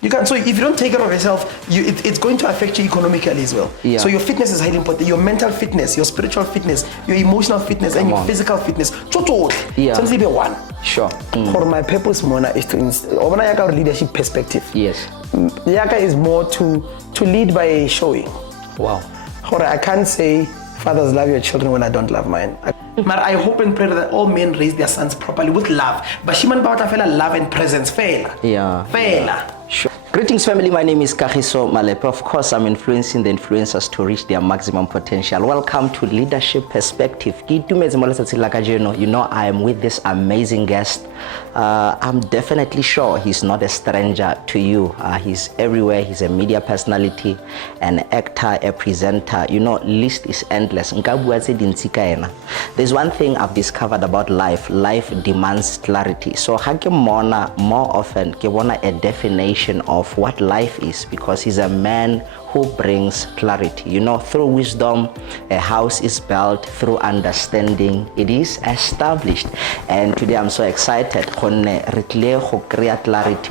You can. So if you don't take care of yourself, it's going to affect you economically as well. Yeah. So your fitness is highly important. Your mental fitness, your spiritual fitness, your emotional fitness, and your physical fitness. Total. Yeah. So be one. Sure. For my purpose, Mona, is to open a leadership perspective. Yes. Yaka is more to lead by showing. Wow. I can't say fathers love your children when I don't love mine. But I hope and pray that all men raise their sons properly with love. But Shiman Bauta fella love and presence fail. Yeah. Sure. Greetings, family. My name is Kagiso Malepe. Of course, I'm influencing the influencers to reach their maximum potential. Welcome to Leadership Perspective. You know, I am with this amazing guest. I'm definitely sure he's not a stranger to you. He's everywhere. He's a media personality, an actor, a presenter. You know, list is endless. There's one thing I've discovered about life. Life demands clarity. So, more often, a definition of what life is, because he's a man who brings clarity. You know, through wisdom, a house is built. Through understanding, it is established. And today I'm so excited. Clarity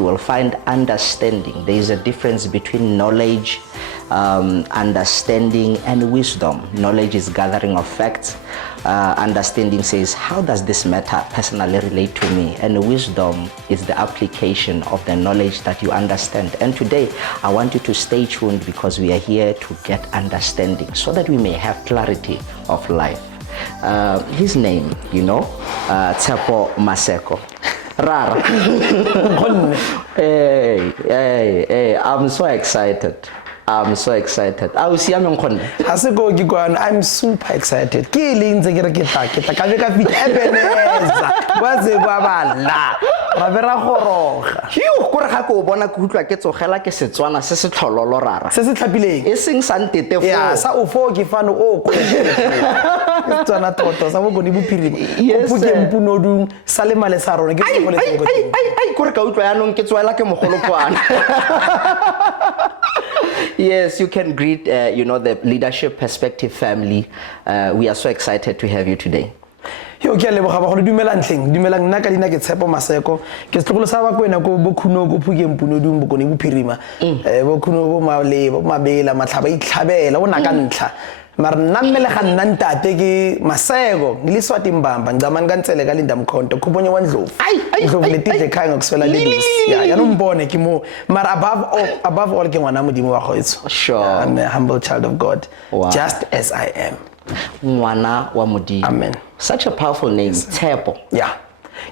will find understanding. There is a difference between knowledge, understanding, and wisdom. Knowledge is gathering of facts. Understanding says, how does this matter personally relate to me? And wisdom is the application of the knowledge that you understand. And today, I want you to stay tuned, because we are here to get understanding so that we may have clarity of life. His name, you know, Tshepo Maseko. Rara. Hey, I'm so excited. I'm so excited. I'm super excited. Yes, you can greet, you know, the Leadership Perspective family. We are so excited to have you today. Yo ke leboga ba go dumelang tleng dumelang nna ka dina ke Tshepo Maseko ke setlogolo sa ba kwena ko bokhuno go phuke mpunodung bokone bophirima bokhuno bo male bo mabela matlhaba itlhabela bona ka ntla mara nna mmele ga nna ntate ke Maseko ngiliswati mbamba ngicamani kantsele ka Linda Mkhonto khubonye wandlovu ndlovu letidle khaya ngokuswela ladies ya nombone ke mo mara above all ke ngwana modimo wa goetso. Sure. I'm a humble child of God. Wow. Just as I am. Ngwana wa modimo. Amen. Such a powerful name, Tshepo. Yeah.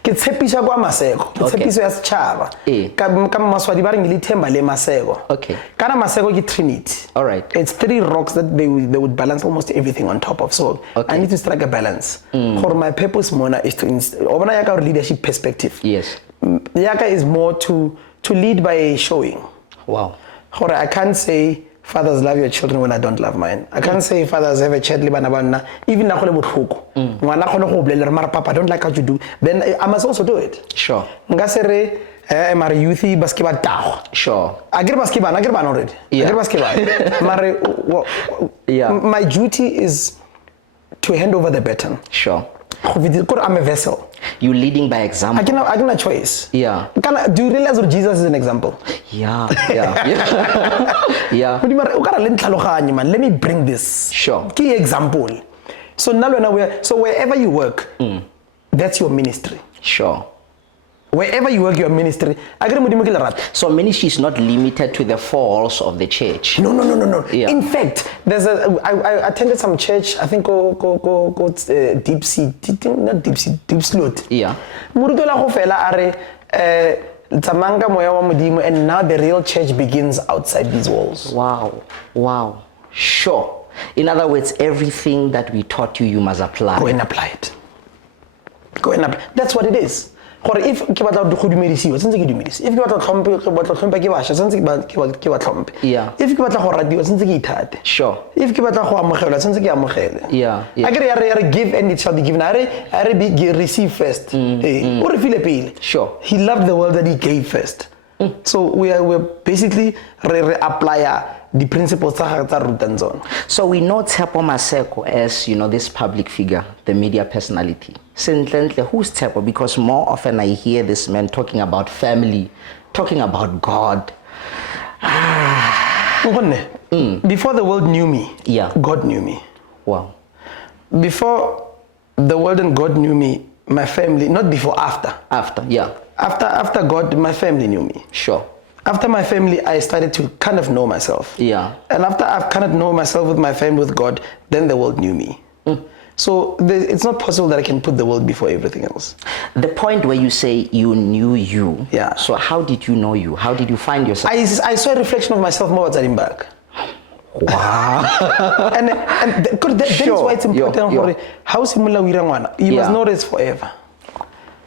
Ke tshepisha kwa Maseko. Ke tshepiso ya setšhaba. Ka Maswadi ba re ngilithemba le Maseko. Okay. Kana Maseko ke Trinity. All right. It's three rocks that they would balance almost everything on top of. So I need to strike a balance. For my purpose, Mona, is to obana yaka leadership perspective. Yes. Yaka is more to lead by showing. Wow. I can't say fathers love your children when I don't love mine. I can't say fathers have a chat libana bana even na go le botlhoko. Ngwana khone go bolela mara papa I don't like what you do. Then I must also do it. Sure. Nga se re mara youthi basketball tago. Sure. Agir basketball already. Yeah. Agir basketball. Mara yeah. My duty is to hand over the baton. Sure. I'm a vessel. You leading by example. I can have a choice. Yeah. Do you realize that Jesus is an example? Yeah. Yeah. Let me bring this. Sure. Key example. So now wherever you work, that's your ministry. Sure. Wherever you work, your ministry. So ministry is not limited to the four walls of the church. No. Yeah. In fact, I attended some church. I think deep slot. Yeah. And now the real church begins outside these walls. Wow. Sure. In other words, everything that we taught you, you must apply. Go and apply it. That's what it is. If you want to do medicine, if you want to yeah. If you want to sure. If you want to yeah. Give and it shall be given. I receive first. Sure. He loved the world that he gave first. So we're basically apply the principles. So we know Tshepo Maseko as, you know, this public figure, the media personality. Who's Tshepo? Because more often I hear this man talking about family, talking about God, Before the world knew me, God knew me. Wow. Before the world and God knew me, my family, not before, after. After, yeah. After God, my family knew me. Sure. After my family, I started to kind of know myself. Yeah. And after I've kind of known myself with my family, with God, then the world knew me. So it's not possible that I can put the world before everything else. The point where you say you knew you. Yeah. So how did you know you? How did you find yourself? I saw a reflection of myself more at back. Wow. and that is why it's important. How similar we are, you must know this forever.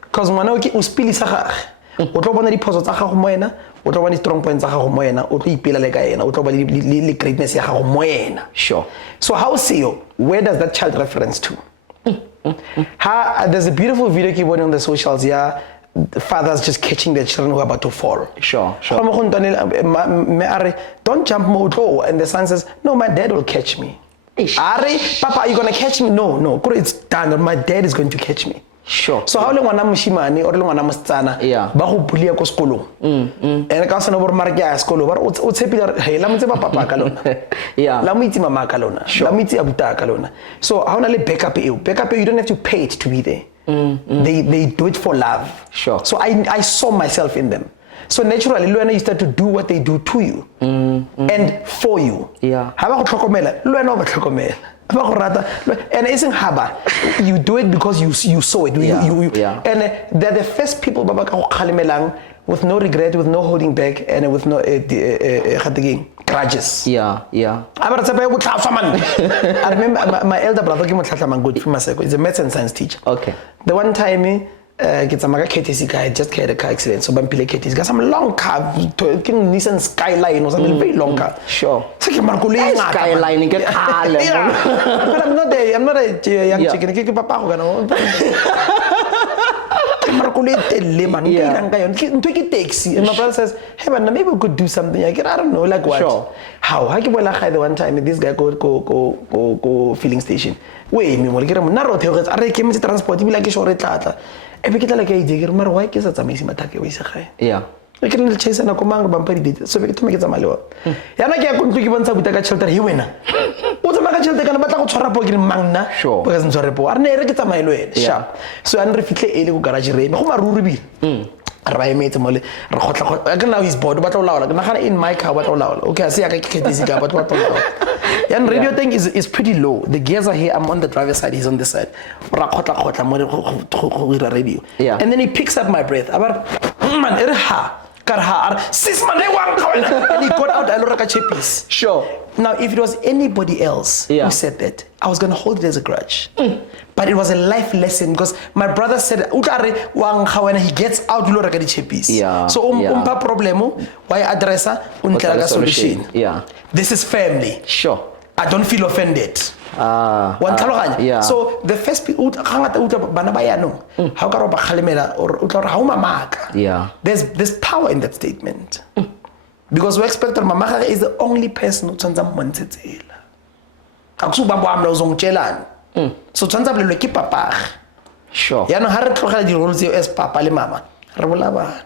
Because when you spili sa gage, o tlo bona diphoso tsa gago mo ena, o tlo bona strong points tsa gago mo ena, o tlo ipela le ka ena, o tlo bona le greatness ya gago mo ena. Sure. So how see you? Where does that child reference to? There's a beautiful video keep on the socials, yeah. Fathers just catching their children who are about to fall. Sure. Don't jump moto. And the son says, no, my dad will catch me. Are, Papa, are you going to catch me? No, it's done. My dad is going to catch me. Sure. So how long wana moshimane or long wana mostsana ba go bulia ko sekolong. And ka sona bor marke ya sekolo ba o tshepile he la motse ba papa ka lona. Yeah. La mo itse mama ka lona. La mo itse abuta ka lona. So how na le backup you don't have to pay it to be there. They do it for love. Sure. So I saw myself in them. So naturally, Luena, you start to do what they do to you and for you. Yeah. Haba go tlhokomela, Luena ba tlhokomela. Haba go rata, and isn't haba. You do it because you saw it. Yeah. And they're the first people baba ka go khalemelang with no regret, with no holding back, and with no grudges. Yeah. I remember my elder brother, Maseko, is a maths and science teacher. Okay. The one time, get some KTC guy just had a car accident, so Bampile KTC got some long car, Nissan Skyline or something very long car. Sure. Skyline, get but I'm not a young chicken. Kick papa. Take a taxi, and my brother says, "Hey man, maybe we could do something." I don't know, like what? Sure. How? The one time this guy go filling station. Wait, me get him. Narrow theories. I came to transport. Me like a short tata. Every kid like a digger. Mar why is that amazing attack? We say, yeah. I can chase and a command bumper did. So we to make it a malo. Yana couldn't give one with a shelter. He win. What's a maga shelter? Can about to magna? Sure. Because I'm sorry. I never get a mile. Sharp. So I'm refitly a garage rain. Home a ruby. I made him only. I can now he's bored, but loud. I in my car, but loud. Okay, I see I can this guy, but what loud. And radio thing is pretty low. The gears are here. I'm on the driver's side. He's on this side. Radio. Yeah. And then he picks up my breath. About man, sis man, and he got out. I look at chippies. Sure. Now, if it was anybody else who said that, I was gonna hold it as a grudge. But it was a life lesson because my brother said, when he gets out, look at the chippies. Yeah. So umpa problemo, why addressa, solution. Yeah. This is family. Sure. I don't feel offended. Yeah. So the first people how ka roba khalemela or how mamaka. Yeah. There's power in that statement. Because we expect that mamaka is the only person who tshwantsa mmontshetsela. Aksuba bamla uzongtshelana. So tshwantsa bolelwe ke papa. Sure. Ya no ha re tlogela di roles as papa le mama. Re bola bana.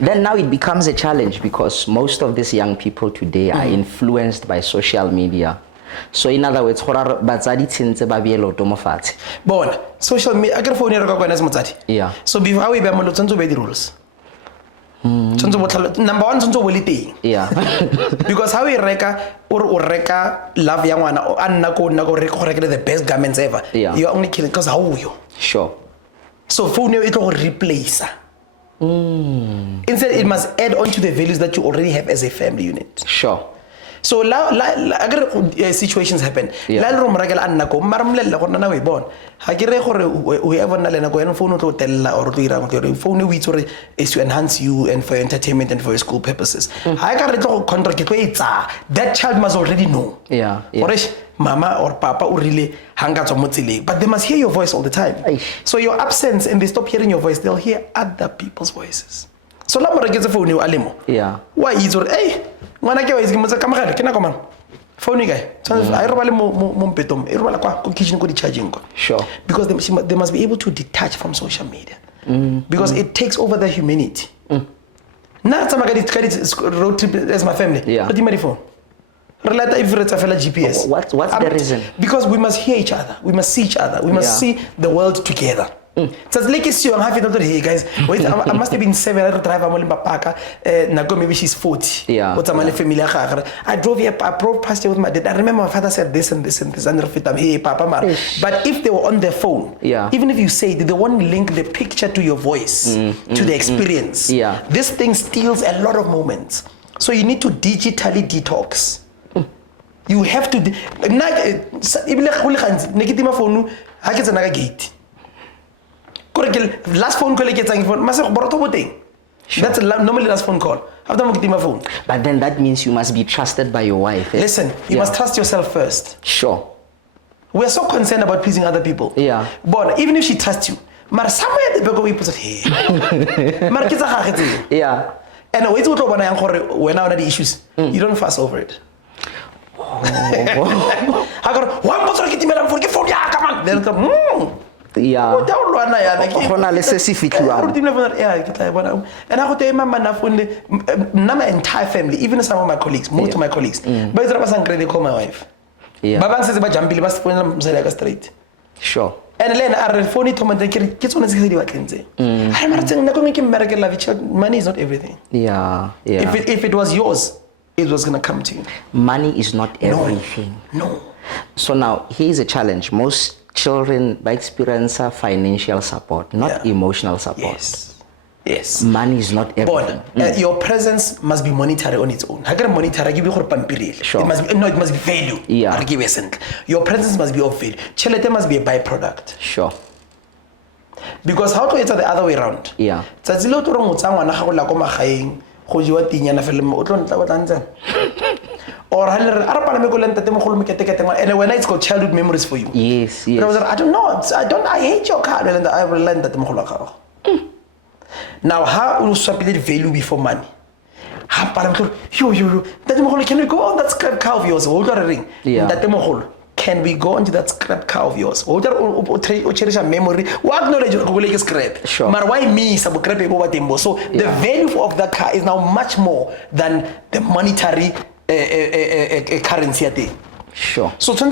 Then now it becomes a challenge because most of these young people today are influenced by social media. So in other words, batsadi tsentse ba bielo to mofatshe. Bona, social media a ke phone re ka kwena se motsadi. Yeah. So before we be mo tsentse be di rules. Number one, tsentse bo le teng. Yeah. Because how we reka or reka love ya ngwana o anna ko reka the best garments ever. Yeah. You are only killing because how you. Sure. So phone it will replace. Instead, it must add on to the values that you already have as a family unit. Sure. So situations happen. La ro mrakela anna ko marmlela go nna we bona. Ha ke re gore we have na lena go ena phone to tella or to ira go phone we tsore is to enhance you and for your entertainment and for your school purposes. Ha ka re tlo contract ke etsa. That child must already know. Yeah. Mama or papa or really hang out on motzile, but they must hear your voice all the time. So your absence and they stop hearing your voice, they'll hear other people's voices. So la mora ke tse phone you alemo. Yeah. Why is or hey ngwana ke wa is ke motsa kamagare ke na komang phone guy I robale mo mpetom e robala kwa ko kitchen ko di charging ko. Sure. Because they must be able to detach from social media. Because it takes over their humanity. Not some road trip as my family. Yeah. But my phone. Relate if it's a fella GPS. What's the reason? Because we must hear each other. We must see each other. We must see the world together. So it's like I'm happy that hey guys. Wait, I must have been 7. I drive. I'm only Bapaka. Nago maybe she's 40. Yeah. What's my family? I drove past here with my dad. I remember my father said this and this and this. And hey, Papa, Mar. But if they were on their phone, even if you say they want to link the picture to your voice, to the experience, this thing steals a lot of moments. So you need to digitally detox. You have to. Last phone call that's normally last phone call. After my phone. But then that means you must be trusted by your wife. Listen, you must trust yourself first. Sure. We are so concerned about pleasing other people. Yeah. But even if she trusts you, somewhere at the back of people say, hey. Yeah. And when I the issues, you don't fuss over it. I got one more come on. They'll come. Yeah. And I got my entire family, even some of my colleagues, most of my colleagues. But they call my wife. Baba says about jumping bus straight. Sure. And then I phone to my kids on the money is not everything. Yeah. If it was yours, it was gonna come to you. Money is not everything. No. So now here's a challenge. Most children by experience financial support, not emotional support. Yes. Money is not everything. But your presence must be monetary on its own. Sure. It must be value. Yeah. Your presence must be of value. Chelete must be a byproduct. Sure. Because how to it's the other way around. Yeah. Or and when it's called childhood memories for you. Yes. I don't know. I hate your car. I will learn that. Now, how will substitute value before money? Can we go on that scrap car of yours? Can we go into that scrap car of yours? Cherish a memory. What knowledge you scrap? Sure. But why me? So the value of that car is now much more than the monetary currency at day. Sure. So I'm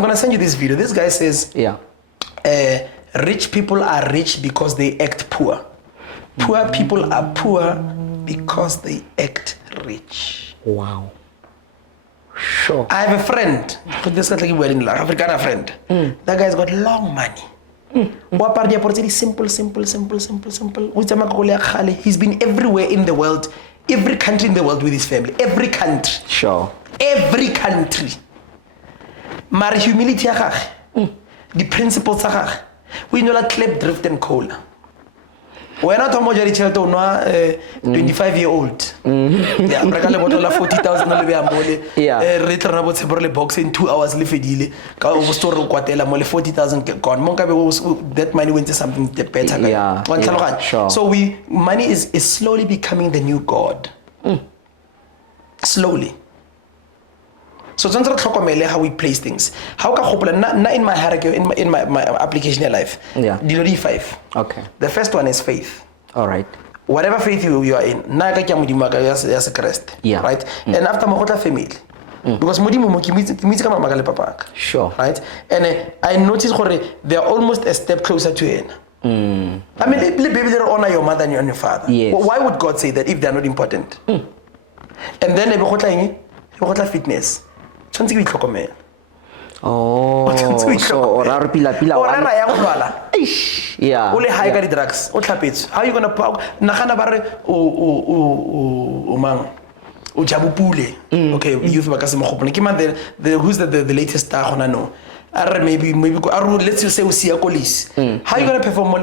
gonna send you this video. This guy says, rich people are rich because they act poor. Poor people are poor because they act rich. Wow. Sure. I have a friend, African friend. That guy's got long money. Simple. He's been everywhere in the world, every country in the world with his family. Every country. Sure. Every country. Mar humility, the principles, we know that clap, drift, and cola. We're not a majority 25-year-old. Yeah, 40,000 return about several box in 2 hours. 40,000 gone. That money went to something better. Yeah, sure. So money is slowly becoming the new god. Slowly. So how we place things. How can not in my hierarchy, in my application in life. Yeah. Dilori 5. Okay. The first one is faith. All right. Whatever faith you are in, as a Christ. Yeah. Right? And after Mahota family. Because sure. Right? And I noticed they're almost a step closer to it. I mean, maybe they honor your mother and your father. Yes. Why would God say that if they're not important? And then fitness. Oh, so pila yeah. Only high drugs. How are you gonna okay, youth who's the latest star no? Maybe let's just say Usia Colis. How are you gonna perform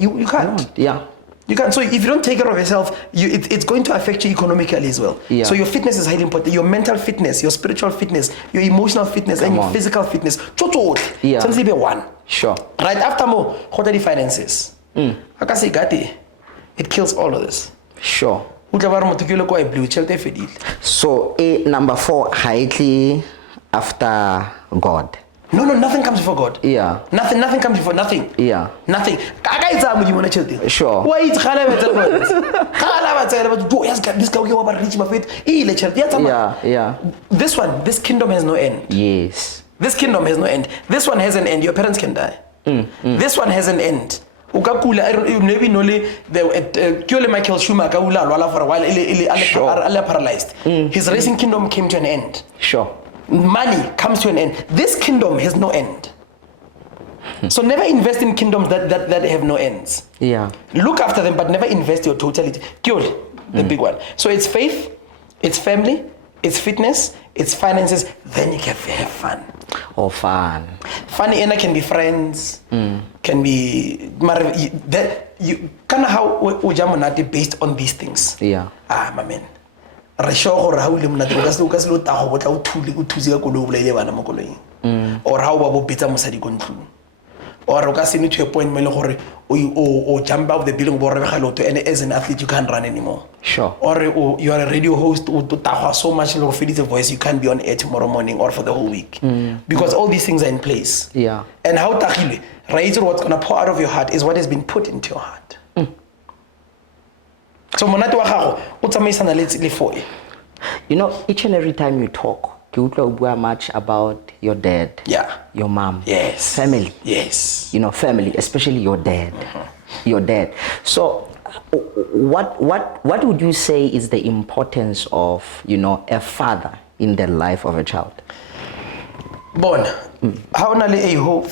you can't. Yeah. You can't. So if you don't take care of yourself, it's going to affect you economically as well. Yeah. So your fitness is highly important. Your mental fitness, your spiritual fitness, your emotional fitness, and your physical fitness. Yeah. Be one. Sure. Right after more, the finances. I can say it kills all of this. Sure. So number 4, highly after God. No, nothing comes before God. Yeah. Nothing comes before nothing. Yeah. Nothing. Sure. Why it's this guy will reach my faith. Yeah. This kingdom has no end. Yes. This kingdom has no end. This one has an end. Your parents can die. This one has an end. Maybe only the Michael Schumacher for a while, paralyzed. His racing kingdom came to an end. Sure. Money comes to an end. This kingdom has no end. So never invest in kingdoms that have no ends. Yeah. Look after them, but never invest your totality. The big one. So it's faith, it's family, it's fitness, it's finances. Then you can have fun. Oh, fun. Funny can be friends, can be you kind of how ujamonati based on these things. Yeah. My man. Re sure gore ha o le monate o ka se lo tago go tla o thule o thusi ka koloi o bolaile bana mo koloing or ha o ba bo betsa mosadi go ntlung or o ka se ne to a point mo le gore o jump out of the building bo rebega loto and as an athlete you can't run anymore. Sure. Or you are a radio host o tago so much le go feditse voice you can't be on air tomorrow morning or for the whole week because all these things are in place. Yeah. And how tagilwe right what's going to pour out of your heart is what has been put into your heart. So monate wa gago o tsamaisana le for e. You know, each and every time you talk, you talk much about your dad. Yeah. Your mom. Yes. Family. Yes. You know, family, especially your dad. Your dad. So what would you say is the importance of, you know, a father in the life of a child? Born. How only a whole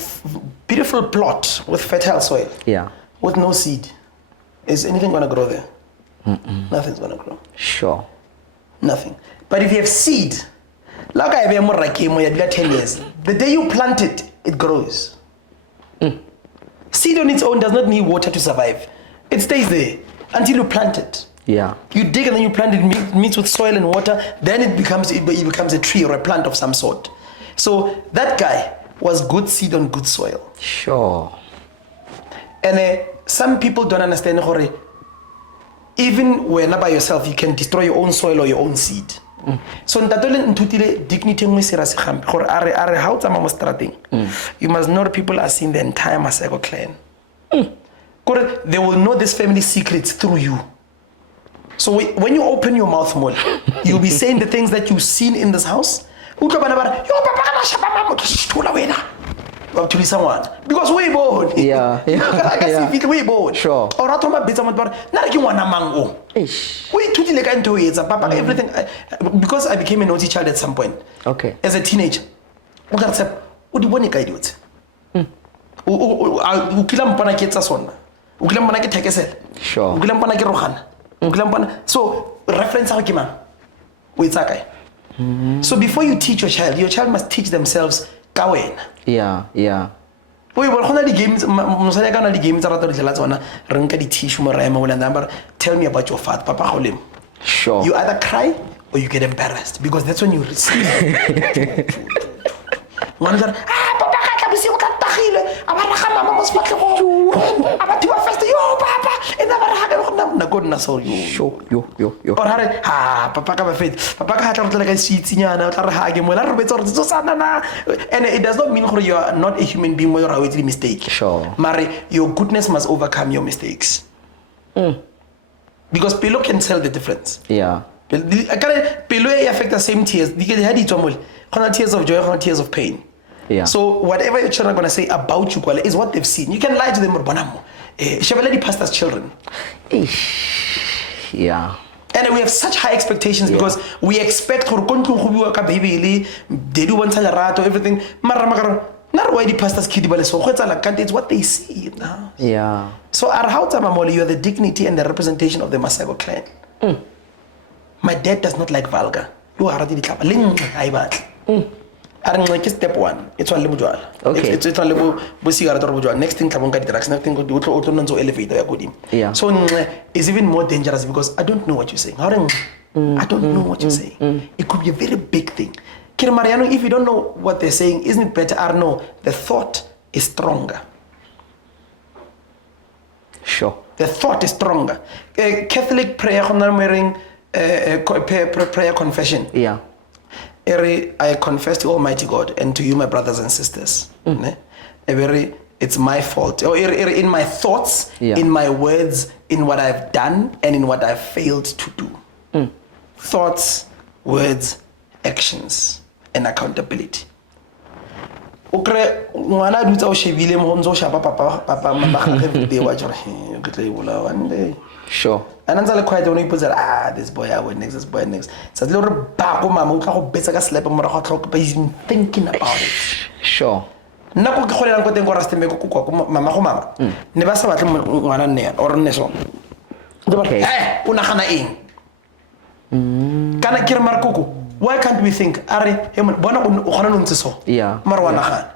beautiful plot with fertile soil. Yeah. With no seed. Is anything gonna grow there? Nothing's gonna grow. Sure. Nothing. But if you have seed, like I have 10 years, the day you plant it, it grows. Seed on its own does not need water to survive. It stays there until you plant it. Yeah. You dig and then you plant it, meets with soil and water, then it becomes a tree or a plant of some sort. So that guy was good seed on good soil. Sure. And some people don't understand even when by yourself, you can destroy your own soil or your own seed. So dignity you must know people are seeing the entire Maseko clan. They will know this family secrets through you. So when you open your mouth more, you'll be saying the things that you've seen in this house. To someone because we born. Yeah. We born. Sure. Or I told my bits about mango. We took into papa everything because I became a naughty child at some point. Okay. As a teenager. What do you want to do it? Ukilam pana ketsa sona. Ukilam pana ke tekesel. Sure. Ukilam pana ke rohana. Ukilam pana so reference how kima. So before you teach your child must teach themselves kawen. Yeah. We were on the games, Masaka the games are the Ranka the tissue number. Tell me about your father, Papa Holim. Sure. You either cry or you get embarrassed because that's when you receive. One that Papa Kabisi Mama was fucking about to first yo Papa and never goodness or you. Sure. Yo. Or Papa Kabafit, Papa had like a seat in and it does not mean you are not a human being where you are a mistake. Sure. Mary, your goodness must overcome your mistakes. Because Pelo can tell the difference. Yeah. Pelo affect the same tears. Tears of joy, tears of pain. Yeah. So whatever your children are going to say about you is what they've seen. You can lie to them. Chevalier pastors children. Yeah. And we have such high expectations because we expect they do want everything. Not why the pastors kid it's what they see in the house. Yeah. So you are the dignity and the representation of the Maseko clan. My dad does not like vulgar. You are already step one. It's one level. Okay. It's one level. Next thing, next thing, elevator. Yeah. So it's even more dangerous because I don't know what you're saying. I don't know what you're saying. It could be a very big thing. Mariano, if you don't know what they're saying, isn't it better? I know the thought is stronger. Sure. The thought is stronger. Catholic prayer, prayer confession. Yeah. I confess to Almighty God and to you, my brothers and sisters. Ne? It's my fault. Or in my thoughts, in my words, in what I've done, and in what I've failed to do. Thoughts, words, actions, and accountability. Ngwana dutsa o shebile mo ntse o shapa papa mama every day wa jore ke tla ibula one day. Sure. And then like quiet when you put that this boy I went next, this boy next. So little ba go mama o tla go betsa ka slap mo ra go tlhoka but he's thinking about it. Sure. Nna go ke golelang go teng go rasteme go kwa mama go mama. Ne ba sa batle ngwana nne or nne so. Okay. O nagana eng? Kana kire markoko. Why can't we think? Are bona o gona no ntse so. Yeah. Marwana gana.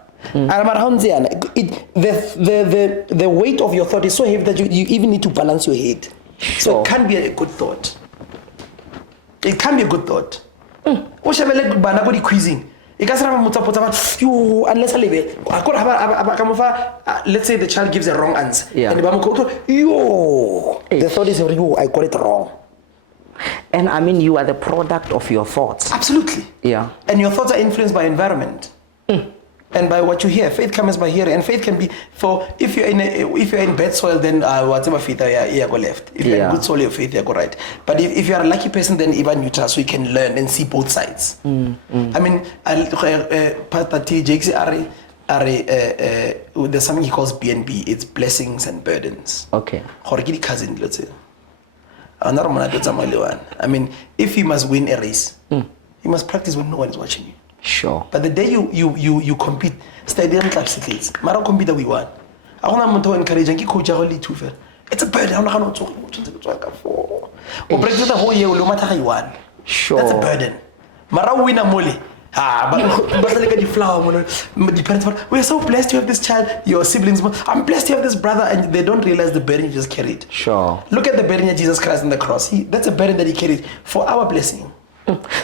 The weight of your thought is so heavy that you even need to balance your head. So it can't be a good thought. It can be a good thought. O shebele bana go di quizzing. E ka sera motsa potsa ba yo unless a level. Akora ba ka mo fa let's say the child gives a wrong answer. And ba mo go yo the thought is yo I got it wrong. And I mean, you are the product of your thoughts. Absolutely. Yeah. And your thoughts are influenced by environment. And by what you hear. Faith comes by hearing. And faith can be for if you're in bad soil, then whatever faith you go left. If you're in good soil, your faith you go right. But if you're a lucky person, then even neutral, so you can learn and see both sides. I mean, Pastor T. Jakes there's something he calls BNB. It's blessings and burdens. Okay. Cousin, let's say. I mean, if you must win a race, you must practice when no one is watching you. Sure. But the day you compete, stadium club cities, Mara compete we won. I want to encourage and coach only two fair. It's a burden. I'm not going to for. Or break the whole year, no matter how you won. Sure. That's a burden. Mara win a mole. But look at the flower. The parents, we're so blessed to have this child. Your siblings, I'm blessed to have this brother, and they don't realize the burden you just carried. Sure. Look at the burden of Jesus Christ on the cross. That's a burden that he carried for our blessing.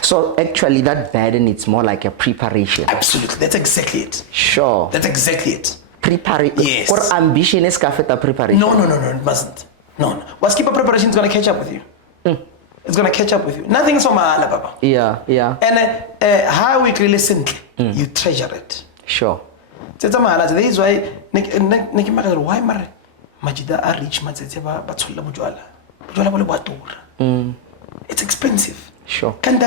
So actually, that burden it's more like a preparation. Absolutely, that's exactly it. Sure. That's exactly it. Preparation. Yes. Or ambition is kafeta preparation. No, it mustn't. No. What's keep a preparation is gonna catch up with you. It's gonna catch up with you. Nothing is on my papa. Yeah. And how we really simply, you treasure it. Sure. That's this is why why mare majida are rich matsetse ba tsholla bojwala. Bojwala bo le batura. It's expensive. Sure. It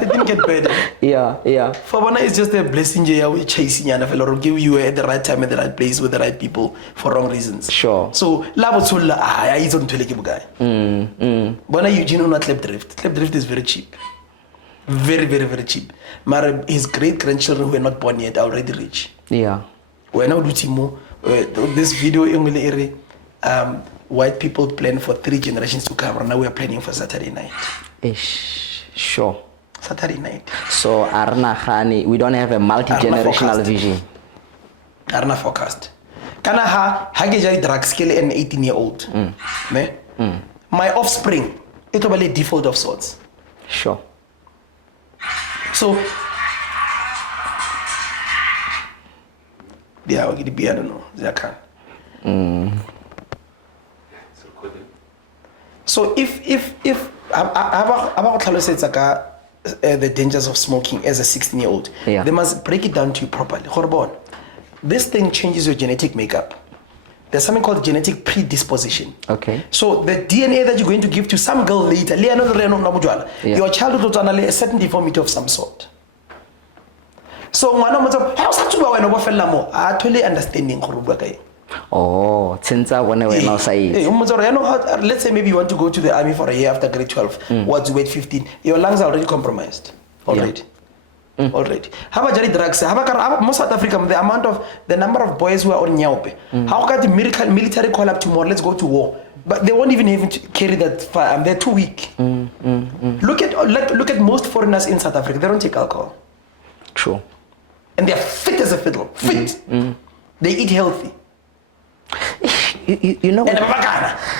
didn't get better. Yeah. For one, it's just a blessing. We're chasing you or give you at the right time at the right place with the right people for wrong reasons. Sure. So, I is on to guy. Bona Eugene not Klep Drift. Klep Drift is very cheap. Very, very, very cheap. But his great grandchildren who are not born yet are already rich. Yeah. We're now doing this video in white people plan for 3 generations to come. Now we are planning for Saturday night. Sure. Saturday night. So Arna Khani, we don't have a multi-generational vision. Arna forecast. Kana ha hagejari drug skill an 18-year-old. My offspring, it will be a default of sorts. Sure. So yeah, we get the I don't know. Zakan. So if the dangers of smoking as a 16-year-old, they must break it down to you properly. This thing changes your genetic makeup. There's something called genetic predisposition. Okay. So the DNA that you're going to give to some girl later, your child will have a certain deformity of some sort. So I totally understanding. Oh, since I want to now say let's say maybe you want to go to the army for a year after grade 12. What's weight 15? Your lungs are already compromised. Already. How about drugs? Most South Africa, the number of boys who are on Nyaupe. How can the military call up tomorrow? Let's go to war. But they won't even carry that far. They're too weak. Look at most foreigners in South Africa. They don't take alcohol. True. And they're fit as a fiddle. Fit. They eat healthy. You know what?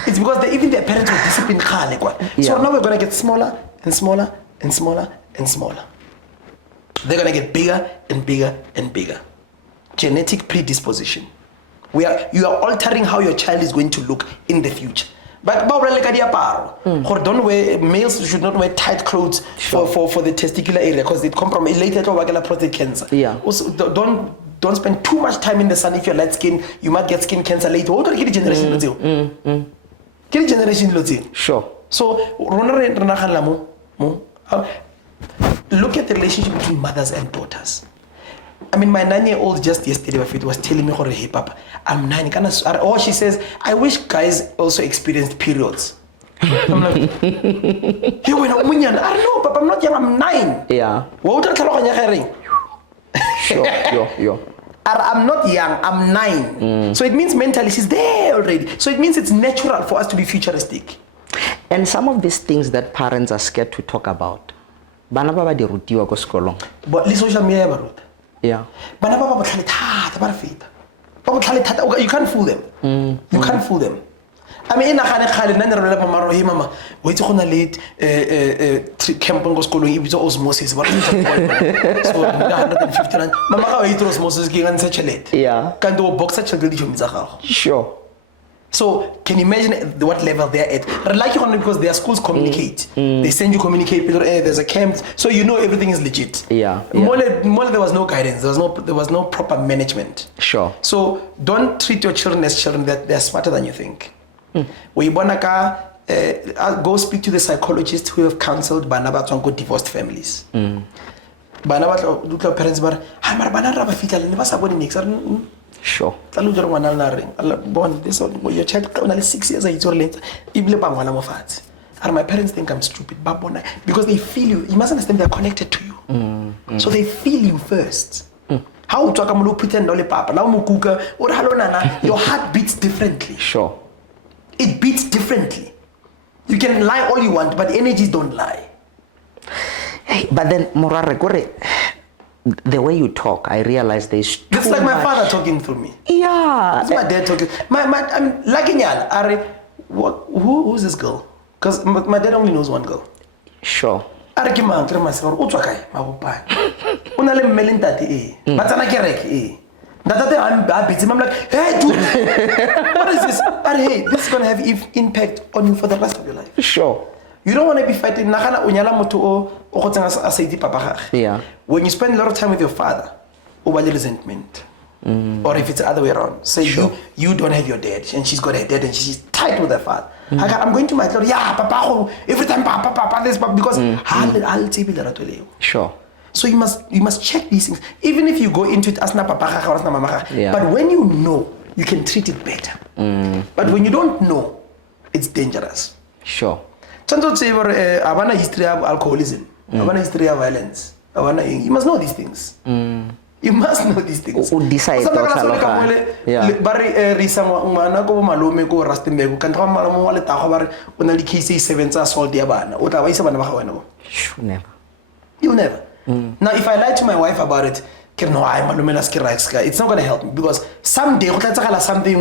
It's because even their parents were disciplined. So now we're going to get smaller and smaller and smaller and smaller. They're going to get bigger and bigger and bigger. Genetic predisposition. You are altering how your child is going to look in the future. But don't wear, males should not wear tight clothes for the testicular area because it compromises later prostate cancer. Yeah. Also, don't spend too much time in the sun. If you're light skin, you might get skin cancer later. What do generation generation Sure. So look at the relationship between mothers and daughters. I mean, my 9-year-old just yesterday was telling me, hey, Papa, I'm 9. Or she says, I wish guys also experienced periods. I'm like, hey, I don't know, Papa, I'm not young, I'm 9. Yeah. Sure. I'm not young, I'm 9. So it means mentally she's there already. So it means it's natural for us to be futuristic. And some of these things that parents are scared to talk about. Bana ba di rutiwa ko sekolong. But social media ba ruta. Yeah. Bana ba botlhale thata ba re feta. Ba botlhale thata, you can't fool them. You can't fool them. I mean, ina gane khale nna ne re lela mama rohi mama, wa itse gona le camp go sekolong e bitsa osmosis ba re so 150 rand. Mama ga wa itse osmosis ke ngantsha chelete. Yeah. Kanti o boxa chelete di tsa gago. Sure. So can you imagine what level they're at? Like because their schools communicate. They send you communicate. There's a camp, so you know everything is legit. Yeah. More there was no guidance. There was no proper management. Sure. So don't treat your children as children. That they're smarter than you think. When you go speak to the psychologists who have counseled Banaba to divorced families. Banaba look at parents, but I'm a banana fitting. Never saboni next. Sure. Your child only 6 years old. And my parents think I'm stupid, because they feel you. You must understand they're connected to you. So they feel you first. How to pretend papa? Your heart beats differently. Sure. It beats differently. You can lie all you want, but energies don't lie. Hey, but then Morare, the way you talk, I realize there's too It's like my much. father talking through me. Yeah. It's my dad talking. I mean, Laginyan, who's this girl? Because my dad only knows one girl. Sure. Are ke mang ke masego o tswa kae mabopa ona le mmelentati ba tsana kereke ndatate I'm busy. I'm like, hey dude, what is this? But hey, this is going to have impact on you for the rest of your life. Sure. You don't want to be fighting. Yeah. When you spend a lot of time with your father, over resentment. Or if it's the other way around. Say you don't have your dad and she's got her dad and she's tight with her father. I'm going to my daughter, papa, every time papa, this, papa, because I'll take it. Sure. So you must check these things. Even if you go into it as na papa or as na mama. But when you know, you can treat it better. But when you don't know, it's dangerous. Sure. Havana history of alcoholism, Havana history of violence. You must know these things. You must know these things. Decide never. You'll never. Now, if I lie to my wife about it, it's not going to help me because someday something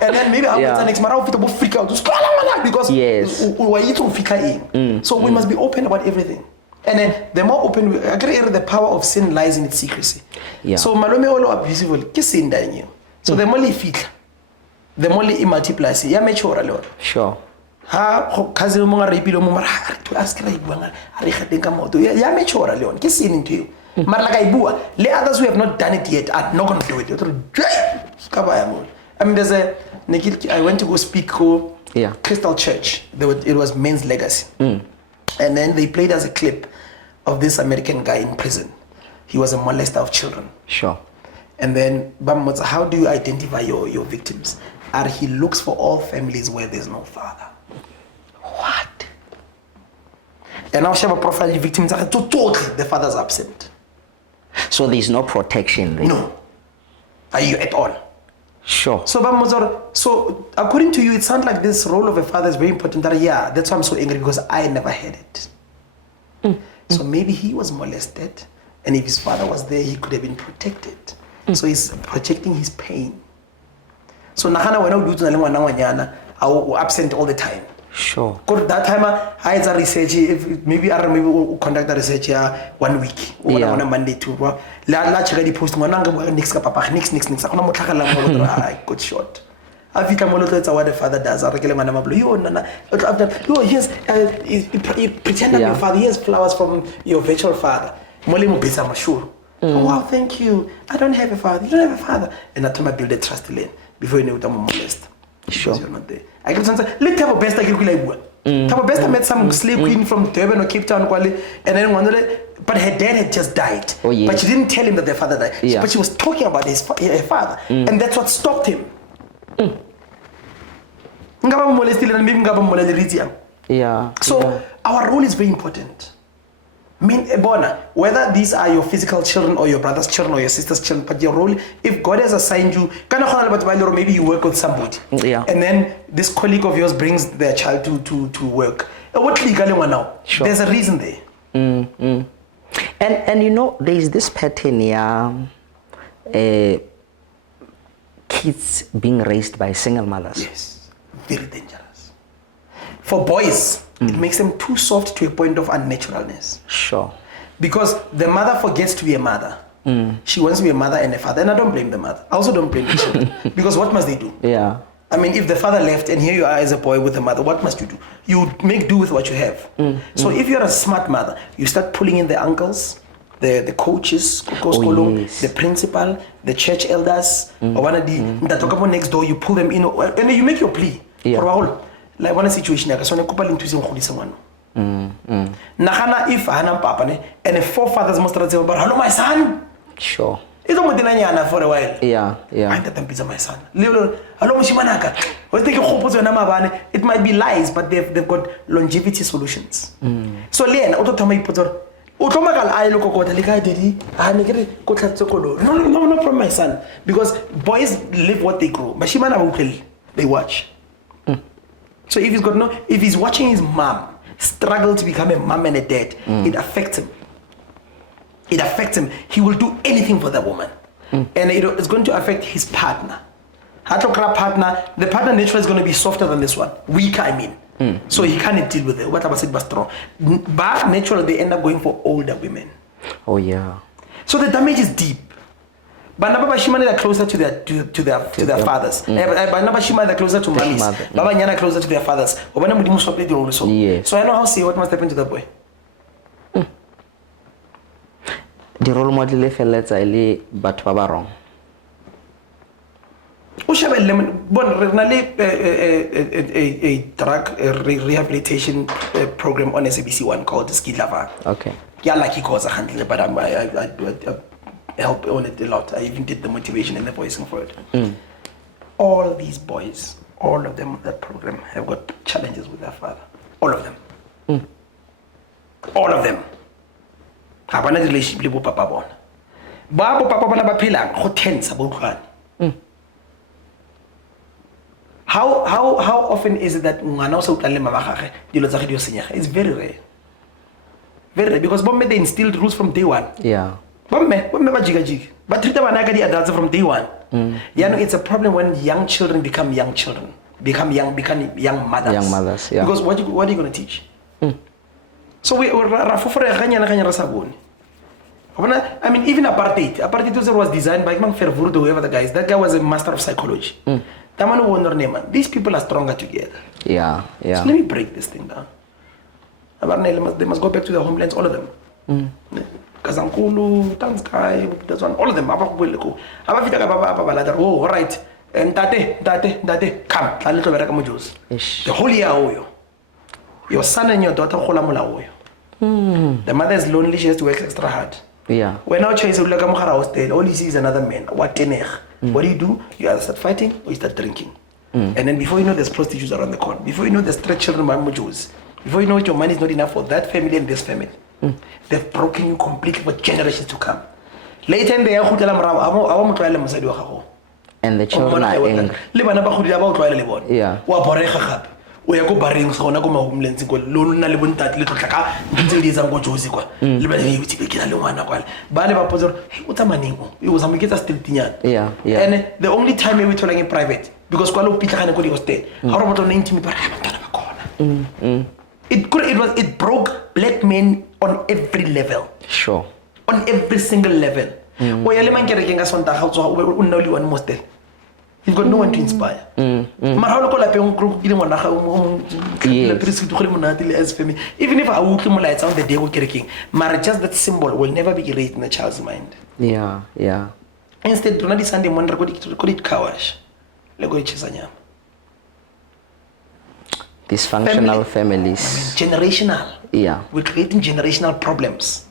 and then maybe I'll next month freak out because so we must be open about everything. And then the more open I agree, the power of sin lies in its secrecy. So malume all abusive kissing you. So the more you fit, the more it multiplies. Yeah, mature. Sure. Ha cousin mo nga rapilo mo mara to ask ra ibuanga ari khateng ka moto ya mature leon ke sin into you mara la ka ibua le others who have not done it yet are not going to do it. I mean I went to go speak to Crystal Church. It was Men's Legacy. And then they played as a clip of this American guy in prison. He was a molester of children. Sure. And then how do you identify your victims? And he looks for all families where there's no father. What? And now she have a profile of victims totally the father's absent. So there's no protection there? No. Are you at all? Sure. So according to you, it sounds like this role of a father is very important. That's why I'm so angry because I never had it. So maybe he was molested, and if his father was there, he could have been protected. So he's projecting his pain. So Nahana when I do to I absent all the time. Sure. Because that time I had a research. Maybe I conduct a research 1 week. On a Monday too. La check the post. Next. I got shot. I feel like what the father does. I reckon I'm here's pretend I'm your father. Here's flowers from your virtual father. I'm sure. Oh, wow, thank you. I don't have a father. You don't have a father. And I told my build a trust lane before you know I'm molest. Sure. You're not there. I can say, let Tabo Best I Tabo Best I met some slave queen from Durban or Cape Town, and then one day, but her dad had just died. Oh, yes. But she didn't tell him that their father died. Yeah. But she was talking about her father. And that's what stopped him. Yeah. So our role is very important. Whether these are your physical children or your brother's children or your sister's children, but your role, if God has assigned you, maybe you work with somebody, and then this colleague of yours brings their child to work. Sure. There's a reason there. And you know, there is this pattern, kids being raised by single mothers. Yes, very dangerous. For boys, it makes them too soft to a point of unnaturalness. Sure. Because the mother forgets to be a mother. She wants to be a mother and a father. And I don't blame the mother. I also don't blame the children. Because what must they do? Yeah. I mean, if the father left and here you are as a boy with a mother, what must you do? You make do with what you have. So if you're a smart mother, you start pulling in the uncles, the coaches, yes. the principal, the church elders, or next door, you pull them in, and then you make your plea. Yeah. For a whole, like one situation, I can couple into someone. Nahana if Hana Papa and the forefathers must have said, but hello, my son. Sure. It's not Dinana for a while. Yeah. I got pizza, my son. Hello, Mushimanaka. It might be lies, but they've got longevity solutions. So, Len, Autotomy Putter. Automacal I look at no from my son. Because boys live what they grow. But they watch. So if he's watching his mom struggle to become a mom and a dad, it affects him. It affects him. He will do anything for that woman. And it's going to affect his partner. The partner naturally is going to be softer than this one. Weaker, I mean. So he can't deal with it. What I said was strong. But naturally, they end up going for older women. Oh, yeah. So the damage is deep. But Naba Shimani are closer to their fathers. But Naba Shimani are closer to mummies. Baba Nyana closer to their fathers. Yes. So I know how to see what must happen to that boy. The role model fellas are but Baba wrong. A drug rehabilitation program on SABC1 called Ski Lava. Okay. Yeah, like he calls a handler, but I help on it a lot. I even did the motivation and the voicing for it. All these boys, all of them on that program have got challenges with their father. All of them. All of them. Have a relationship with Papa Bon. Babo Papa Bona Pila, how tense about How often is it that it's very rare. Very rare. Because they instilled rules from day one. Yeah. But treat them like the adults from day one. It's a problem when young children become young children. Become young mothers. Young mothers, yeah. Because what are you going to teach? So I mean, even apartheid was designed by whoever the guy is. That guy was a master of psychology. These people are stronger together. Yeah. So let me break this thing down. They must go back to their homelands, all of them. Kazankulu, Tanskai, that's one, all of them. Oh, all right. And Tate, come. The whole year, your son and your daughter, the mother is lonely, she has to work extra hard. Yeah. When our child is all he sees is another man. What do? You either start fighting or you start drinking. And then before you know, there's prostitutes around the corner. Before you know, there's 3 children by Mojos. Before you know it, your money is not enough for that family and this family. They've broken you completely for generations to come. Later in the year, and the children are angry. Yeah. O ya go bareng sa gona go mahomelands go lona le bontate le tlotla ntse di etsa go jozi kwa le ba le itse ke na le ngwana kwa ba le ba potsa o tsamaneng o was amiketsa streetnyana. Yeah. And the only time we told in private because kwa lo pitlagane go di hostel ha re botla 90 ba bantana ba kona. It broke black men on every level. Sure. On every single level. O ya le mankereke nga sonta ga tswa o nna le one hostel. You've got no one to inspire. Mara ha o le ko lapeng o kile ngwana ga even if I would come lights on the day we're kerking, mara just that symbol will never be erased in a child's mind. Yeah. Instead, do not Sunday morning go it kawash. Le go chisa nyama. Dysfunctional families. Generational. Yeah. We're creating generational problems.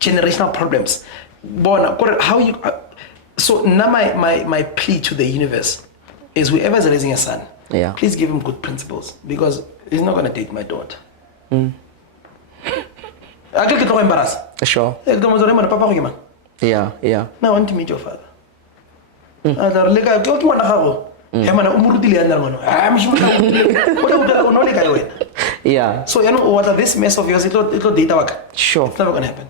Generational problems. How you? So now my plea to the universe is whoever is raising a son, please give him good principles because he's not gonna date my daughter. I get to embarrass. Sure. Yeah. Now I want to meet your father. Yeah. So you know what? This mess of yours, it'll data. Sure. It's never gonna happen.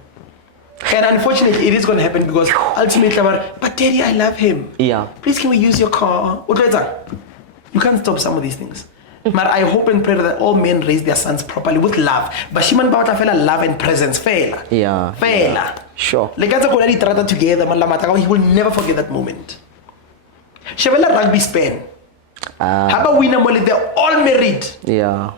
And unfortunately, it is going to happen because ultimately, but Daddy, I love him. Yeah. Please, can we use your car? You can't stop some of these things. But I hope and pray that all men raise their sons properly with love. But Shiman Bauta fella love and presence. Fail. Yeah. Sure. Like together, he will never forget that moment. Chevela rugby Spain. How about we normally they're all married? Yeah.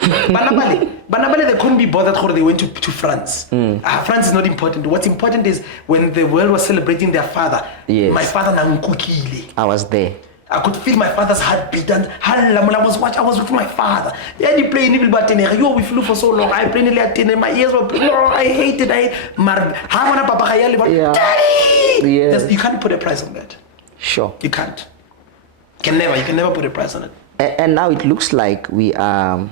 Banabale, they couldn't be bothered how they went to France. France is not important. What's important is when the world was celebrating their father. Yes. My father Nangukile. I was there. I could feel my father's heartbeat and I was with my father. Yeah, he played in we flew for so long. I played in my ears were I hated Daddy! Yes. You can't put a price on that. Sure. You can't. You can never put a price on it. And now it looks like we are,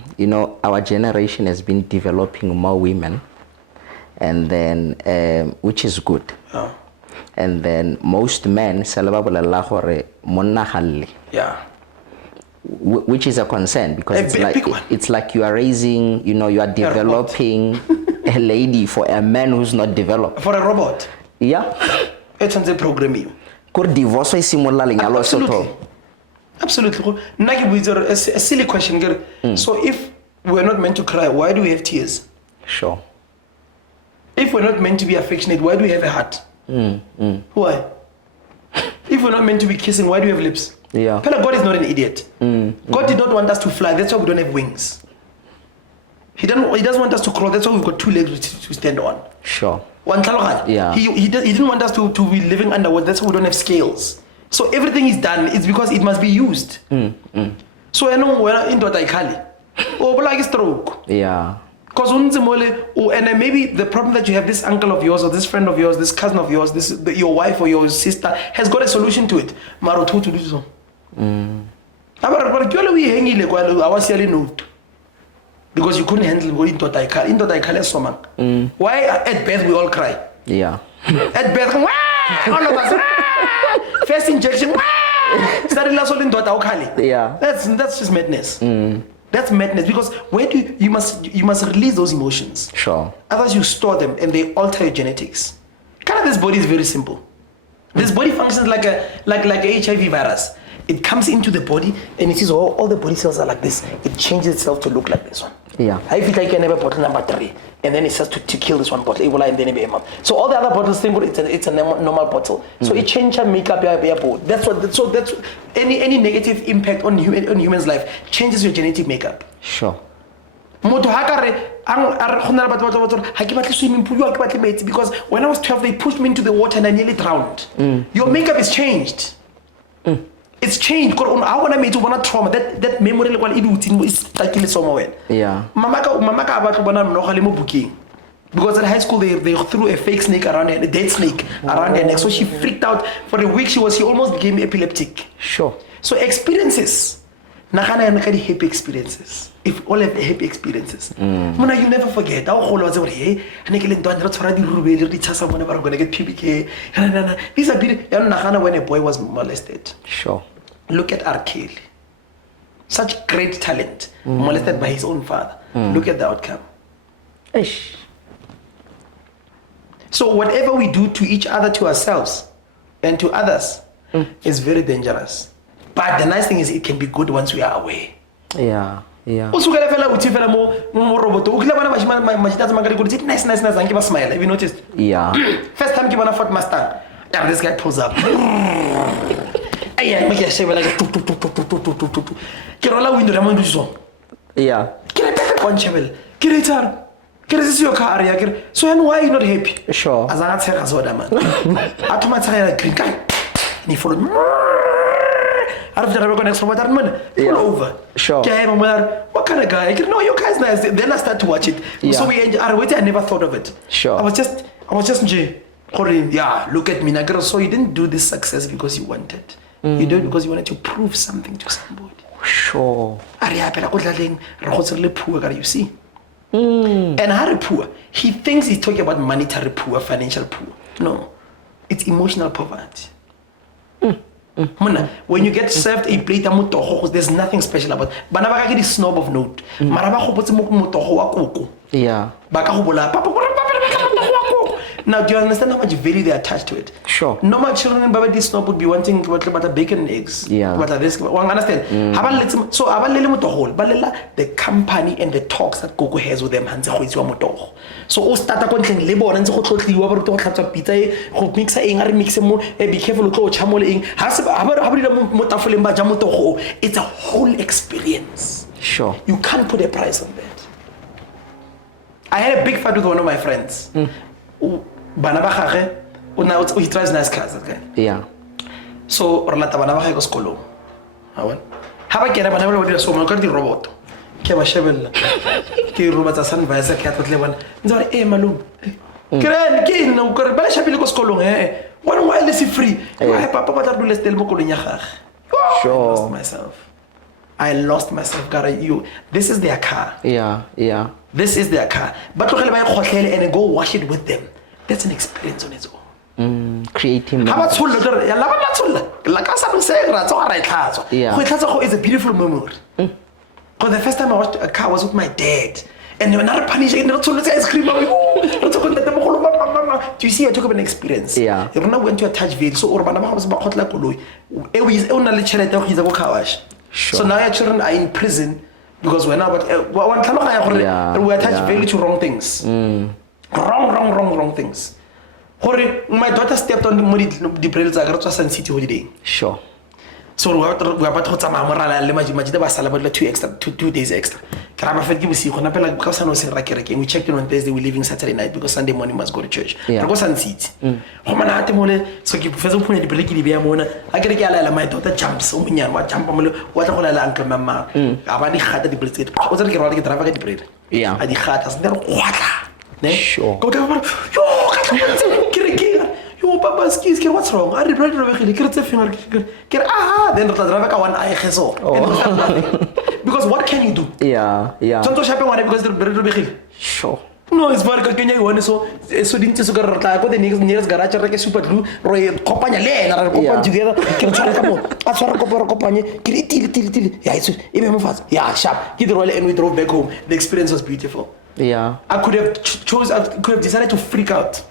our generation has been developing more women, and then, which is good. Oh. And then most men, Yeah. Which is a concern because it's like you are raising, you are developing a lady for a man who's not developed. For a robot. Yeah. It's on the program you. Absolutely. A silly question. So if we're not meant to cry, why do we have tears? Sure. If we're not meant to be affectionate, why do we have a heart? Why? If we're not meant to be kissing, why do we have lips? Yeah. God is not an idiot. God did not want us to fly. That's why we don't have wings. He doesn't want us to crawl. That's why we've got two legs to stand on. Sure. Yeah. He didn't want us to be living underwater. That's why we don't have scales. So everything is done. It's because it must be used. So I know when in what I call it, like stroke. Yeah. Because and maybe the problem that you have, this uncle of yours or this friend of yours, this cousin of yours, your wife or your sister has got a solution to it. Maro to do so. Because you couldn't handle going into a why at birth we all cry? Yeah. At birth, all of us. First injection. Yeah. That's just madness. That's madness because you must release those emotions. Sure. Otherwise you store them and they alter your genetics. This body is very simple. This body functions like a HIV virus. It comes into the body and it sees all the body cells are like this. It changes itself to look like this one. Yeah. I feel like I can have a bottle number 3 and then it starts to kill this one bottle. And then it so all the other bottles think it's a normal bottle. So it changes makeup your body. That's any negative impact on human's life changes your genetic makeup. Sure. Because when I was 12 they pushed me into the water and I nearly drowned. Your makeup is changed. It's changed because I want to make one trauma that memory is stuck somewhere. Yeah. Because at high school they threw a fake snake around her, a dead snake around her neck. So she freaked out for a week. She almost became epileptic. Sure. So experiences. Happy experiences. If all have happy experiences, you never forget. These are beautiful. When a boy was molested. Sure. Look at R. Kelly. Such great talent, molested by his own father. Look at the outcome. Ish. So whatever we do to each other, to ourselves, and to others, is very dangerous. But the nice thing is it can be good once we are aware. Yeah. Yeah. Also, nice. Have you noticed? Yeah. First time Ford Mustang, this guy pulls up. shebela ke tu ke rola window ya mo ndusong Yeah. ke re pepe kwa nshebela ke re tsara ke re se yo car ya ke re so and why you not happy Sure. azanga tshega soda man a thoma tshega green guy ni follow after I go next robot man pull over Sure. okay mama what kind of guy I no your guy's nice then I start to watch it so we I never thought of it Sure. I was just yeah look at me now so you didn't do this success because you wanted you did it because you wanted to prove something to somebody Sure. are ya pela go tlaleng re go tsere le poor you see and how poor he thinks he's talking about monetary poor financial poor no it's emotional poverty Mona, when you get served a plate of motoho, there's nothing special about it. Bana ba ka ke di snob of note. Mara ba gopotse mo motoho wa koko. Yeah. Ba ka go bola papa now do you understand how much value they attach to it? Sure. Normal children baba this snob would be wanting what bacon and eggs. Yeah. What are this? One understand? So abalele motoho, balela the company and the talks that Coco has with them hands go itswa motoho. So o starta ko ntleng le bona ntse go tlotliwa ba ruta go tlhatswa pizza e go mixa eng a re mixe mo be careful o tlo chamole eng ha se ba dira mo tafoleng ba ja motogo it's a whole experience. Sure. You can't put a price on that. I had a big fight with one of my friends. Bana ba gage he drives nice cars that guy. Yeah. So re lata bana ba gage ko sekolong. Ha bona. Ha ba kena bana ba dira so mo ka di robot. Ke ba shebella. Ke robot tsa sunvisor ke atlotle bona. Ntse ba malum. Kren ke no ko re ba shapile ko sekolong one while is free. Why papa ba tla dula stel mo kolong ya gage. I lost myself. This is their car. Yeah. This is their car. But tlogele ba e khotlele and go wash it with them. That's an experience on its own. Creating. How about tsolla ya la ba tsolla la ka sa no se ra tso ra itlhatso go itlhatso go is a beautiful memory because the first time I watched a car was with my dad and when I punish it not tsolla ice cream do you see I took up an experience Yeah. You know went to a touch veil so or bana ba ba khotla koloi e una le chelete go itsa go kawash so now your children are in prison because when about one tlhaloganya gore we attach value to wrong things wrong things. My daughter stepped on the brails I got to Sun City holiday. Sure. So we are about to tama morala le majida ba sala ba 2 days extra. Kraba fe ke bosigo na pela ka sana o se ra kereke. We checked in on Thursday, we leaving Saturday night because Sunday morning must go to church. Go Sun City. Go mana ate mole so ke fetsa go phone di breki di bea mona. A kereke ala la my daughter jumps o monyane wa jump mole wa tla go la uncle mama. A ba di gata di breki. O tsere ke rwala ke driver ka di breki. Yeah. A di gata se nna go gata. Ne? Sure. Go ka ba yo kereke. Yo papa skis ke what's wrong? I replied to the kirtse finger ke then the driver ka one eye geso. Because what can you do? Yeah. Sonto shape one because the begil. Sure. No, it's very good. Kenya one so dintse so ka rata ko the nearest garage re ke super glue ro kopanya le ena re kopanya together ke tshwara ka mo a tshwara kopanya ke tili ya itse e be mo fatsa ya sharp ke the roll and we drove back home. The experience was beautiful. Yeah. I could have decided to freak out.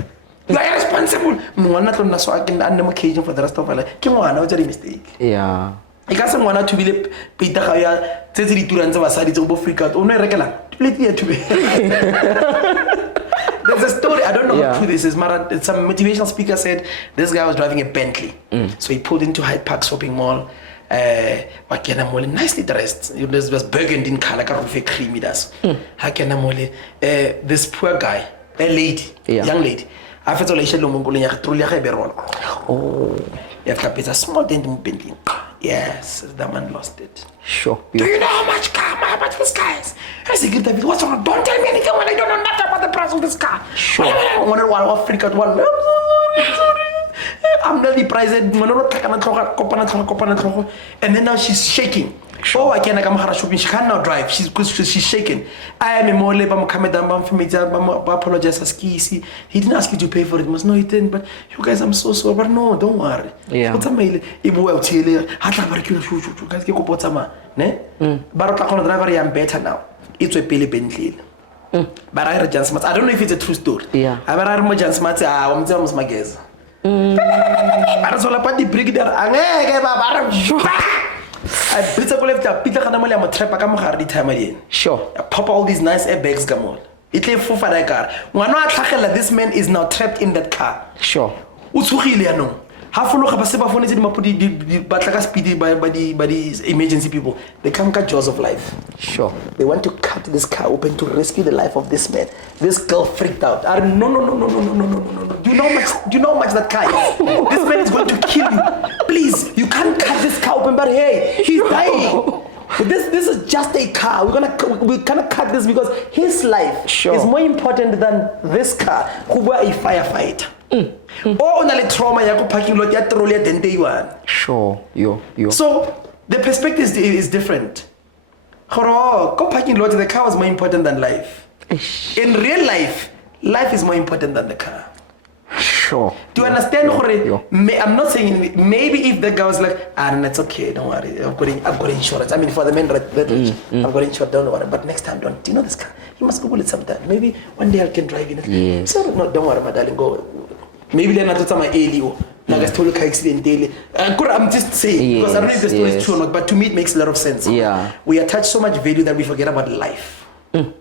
Like irresponsible. Ngwana tlo nna so I can under occasion for the rest of my life. Ke ngwana o tsere mistake. Yeah. E ka se ngwana to bile peita ga ya tsetse di turang tsa basadi tse go freak out. O no e rekela. Let me to be. There's a story, I don't know how true this is, but some motivational speaker said this guy was driving a Bentley. So he pulled into Hyde Park shopping mall. Wakena mole nicely dressed. This was burgundy in color, creamy das. Hakena mole. This poor guy, a lady, young lady. I felt like she truly oh, you have a small dent in Bentley. Yes, the man lost it. Sure. Do you know how much this car is? I said, what's wrong? Don't tell me anything when I don't know nothing about the price of this car. Sure. I wonder why I freak out. I'm not the price. And then now she's shaking. Sure. Oh, I can't come shopping. She cannot drive. She's shaking. I am a more labor. I apologize. He didn't ask you to pay for it. No, he didn't. But you guys, I'm so sorry. But no, don't worry. Yeah. What's a mail? Ibu out here. Hatla barikula shu. Guys, get up sama. Ne? Barota kono driver. I'm better now. It's a pele Bentley. But I heard Jan I don't know if it's a true story. Yeah. I heard Jan Smart. I'm just my guess. Para sola pa di break there. Angeke ba. I blitz a left Peter Kanamali, I'm a trap, I come hard time again. Sure. I pop all these nice airbags, come on. It lay for that car. One not this man is now trapped in that car. Sure. Utsuhiliano. half of the phone is in the speed by the emergency people. They come cut jaws of life. Sure. They want to cut this car open to rescue the life of this man. This girl freaked out. No. Do you know how much that car is? This man is going to kill you. Please, you can't cut this car open, but hey, he's dying. This is just a car. We're gonna cut this because his life is more important than this car. Who were a firefighter. Or on a trauma parking lot Sure. Yo. So the perspective is different. Go parking lot, the car was more important than life. In real life, life is more important than the car. Sure. Do you understand? I'm not saying maybe if the guy was like, it's okay, don't worry, I've got insurance. I mean, for the men that age, I've got insurance, don't worry. But next time, do you know this car? You must Google it sometime. Maybe one day I can drive in it. Yes. So no, don't worry, my darling, go. Maybe they're not my alien. Like I told you, accident daily. I'm just saying because I don't know if the story is true or not. But to me, it makes a lot of sense. Yeah. We attach so much value that we forget about life. Man,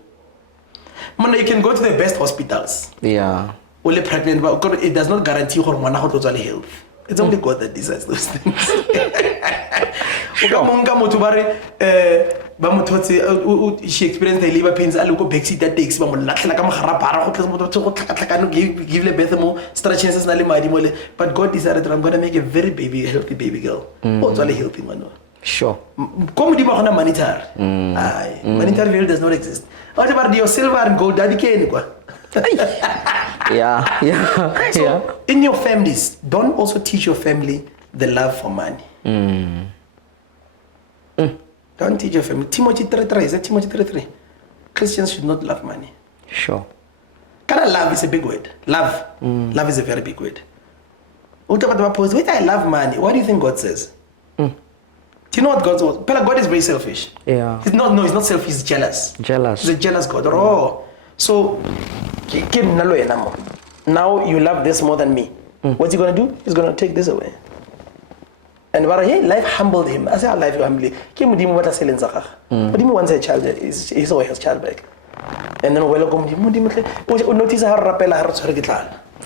you can go to the best hospitals. Yeah. Only pregnant, but it does not guarantee her health. It's only God that decides those things. She experienced the labor pains. I look at Bexi that takes give the birth more chances. But God decided that I'm going to make a very healthy baby girl. What's only healthy man? Sure. Come with monetary. Monetary value does not exist. What about your silver and gold? Yeah. So, in your families, don't also teach your family the love for money. Don't teach your family. Timothy 3:3, is that Timothy 3:3? Christians should not love money. Sure. Kind of love is a big word. Love. Love is a very big word. Wait, I love money. What do you think God says? Do you know what God says? God is very selfish. Yeah. He's not selfish, he's jealous. He's a jealous God. So, now you love this more than me. What's he going to do? He's going to take this away. And life humbled him. I say, how life humbly. But him wants a child. He's always his child back. And then welcome him. Notice how rapela.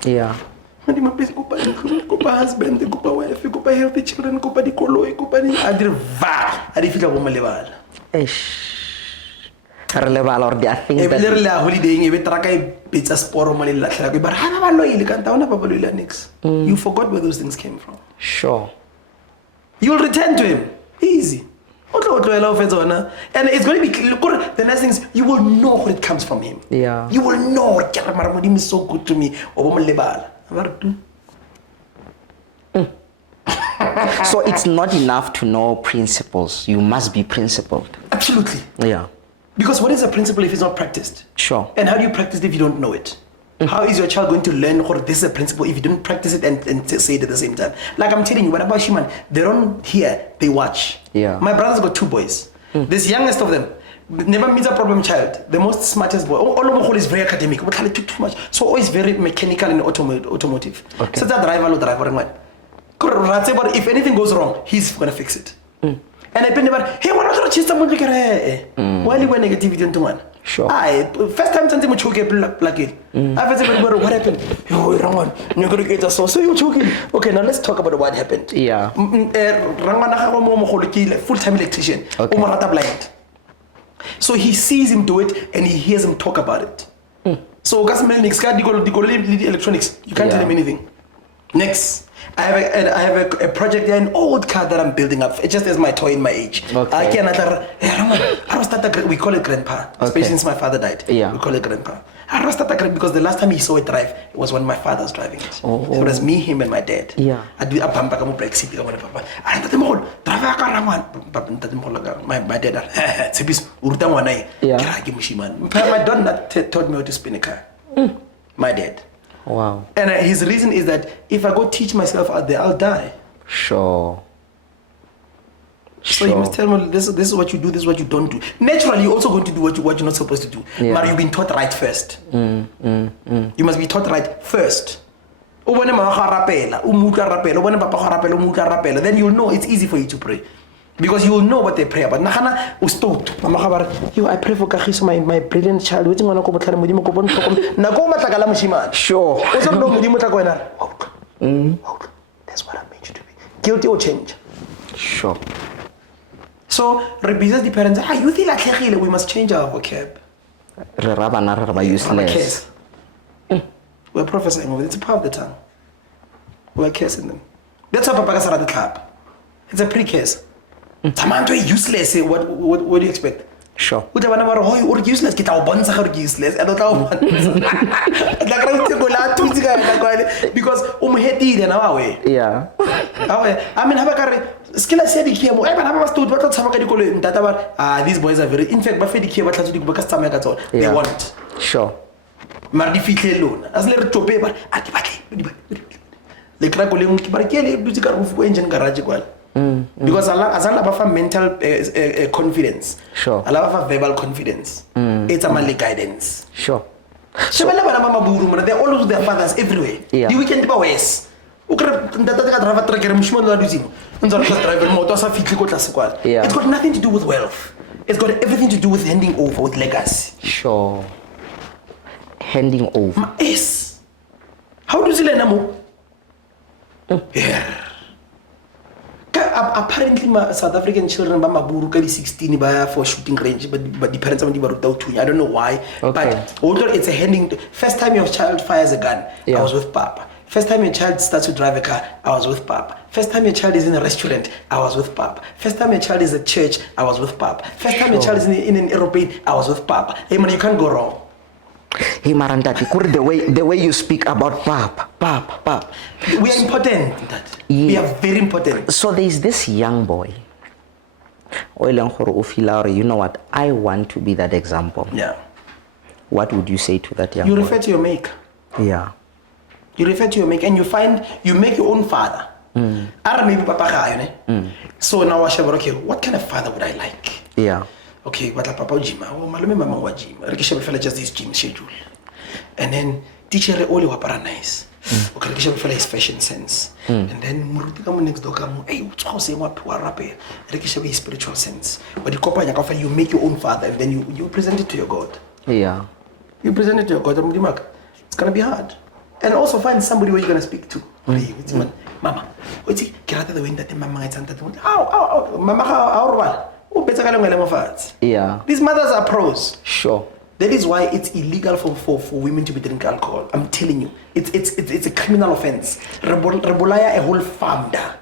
Yeah. Husband, wife, healthy children, I did feel a Or there are things that you forgot where those things came from. Sure. You'll return to him. Easy. And it's going to be the next thing is you will know where it comes from him. Yeah. You will know Maramudim is so good to me. So it's not enough to know principles. You must be principled. Absolutely. Yeah. Because what is a principle if it's not practiced? Sure. And how do you practice it if you don't know it? How is your child going to learn this is a principle if you don't practice it and say it at the same time? Like I'm telling you, what about Shiman? They don't hear, they watch. Yeah. My brother's got 2 boys. This youngest of them never meets a problem child. The most smartest boy. All of them is very academic. But too much. So always very mechanical and automotive. Okay. So that driver. If anything goes wrong, he's going to fix it. And I never, hey, what are you doing? Why are you negativity into one? Sure. First time something choke like it. I've said, what happened? Oh, wrong one. You're going to get us. So you're choking. Okay, now let's talk about what happened. Yeah. Full-time electrician. Okay. Blind. So he sees him do it and he hears him talk about it. So electronics. You can't tell him anything. Next. I have a project there, an old car that I'm building up. It just as my toy in my age. Okay. We call it grandpa, especially since my father died. Yeah. We call it grandpa. Because the last time he saw it drive, it was when my father was driving it. Oh. So it was me, him, and my dad. Yeah. I'd be up and break seat. My dad. My dad taught me how to spin a car. My dad. Wow. And his reason is that if I go teach myself out there, I'll die. Sure. So you must tell me this is what you do, this is what you don't do. Naturally, you're also going to do what you're not supposed to do. Yeah. But you've been taught right first. You must be taught right first. Then you'll know it's easy for you to pray. Because you will know what they pray about. Yo, I pray for Kagiso, my brilliant child. Sure. that's what I made you to be. Guilty or change. Sure. So, rebuses the parents, you feel like we must change our vocab. Useless. We're prophesying over it. It's a power of the tongue. We're cursing them. That's how Papa Gasara the clap. It's a pre-case. Tamanto useless. What do you expect? Sure. You're useless. Useless. Because Yeah. I mean, these boys are very. In fact, they want. Sure. As le re tope ba a di batle le kra go le mo ba ke le dutse ka roof go engine garage kwala because azala ba fa mental confidence. Sure. Ala ba fa verbal confidence. It's a male guidance. Sure. So bana bana mama buru mara, they're all with their fathers everywhere. Yeah. The weekend ba wes o kra ntata ka driver truck re moshimo la dutse ntse re driver moto sa fitli ko tlase kwala. Yeah. It's got nothing to do with wealth. It's got everything to do with handing over, with legacy. Sure. Handing over. Yes. How do you learn more? Yeah. Apparently, South African children ba maburu ka di 16 ba for shooting range, but the parents are di ba ruta to. I don't know why. Okay. But although it's a handing. First time your child fires a gun, Yeah. I was with Papa. First time your child starts to drive a car, I was with Papa. First time your child is in a restaurant, I was with Papa. First time your child is at church, I was with Papa. First time your child is in an aeroplane, I was with Papa. Hey man, you can't go wrong. Hey Marandati, the way you speak about pap. We are important. Yeah. We are very important. So there is this young boy. You know what? I want to be that example. Yeah. What would you say to that young You boy? refer to your maker. Yeah. You refer to your maker and you make your own father. Maybe Papa. So now I say, okay, what kind of father would I like? Yeah. Okay, what la papa gym? Oh, malume mama wa gym. Rekisha befela just this gym schedule. And then teacher only wa para nice. Okay, rekisha befela his fashion sense. And then muruti ka mo next door ka mo, hey, utso se mo pwa rape. Rekisha his spiritual sense. But the kopanya ka fa you make your own father and then you present it to your God. Yeah. You present it to your God. It's gonna be hard. And also find somebody where you're gonna speak to. It's mama. What's it? Kirata the wind that the mama gets under the wind. Ow. Mama how Yeah. These mothers are pros. Sure. That is why it's illegal for women to be drinking alcohol. I'm telling you, it's a criminal offense. Rebolaya a whole farm da.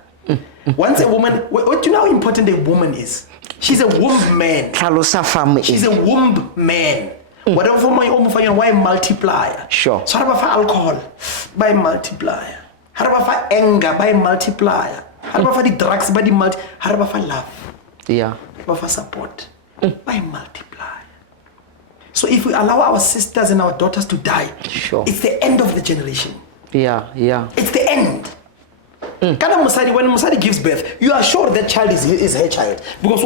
Once a woman, what do you know how important a woman is? She's a womb man. She's a womb man. Whatever for my own fire, why multiplier? Sure. So how about alcohol? By multiplier. How about anger? By multiplier. How about the drugs? By the multi. How about love? Yeah. Of support by multiply. So if we allow our sisters and our daughters to die, Sure. It's the end of the generation. Yeah. It's the end. When Musadi gives birth, you are sure that child is her child. Because